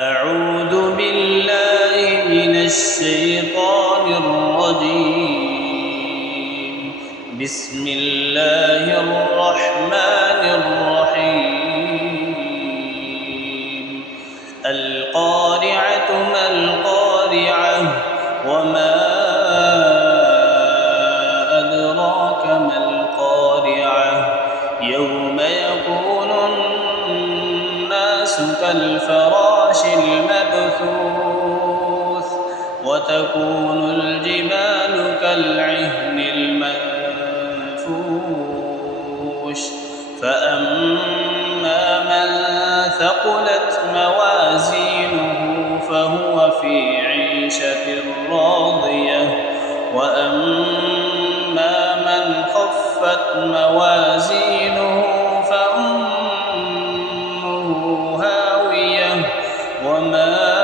أعوذ بالله من الشيطان الرجيم. بسم الله الرحمن الرحيم. القارعة ما القارعة وما أدراك ما القارعة يوم يكون الناس كالفراش المبثوث وتكون الجبال كالعهن المنفوش فأما من ثقلت موازينه فهو في عيشة راضية وأما من خفت موازينه فأمه هاوية وما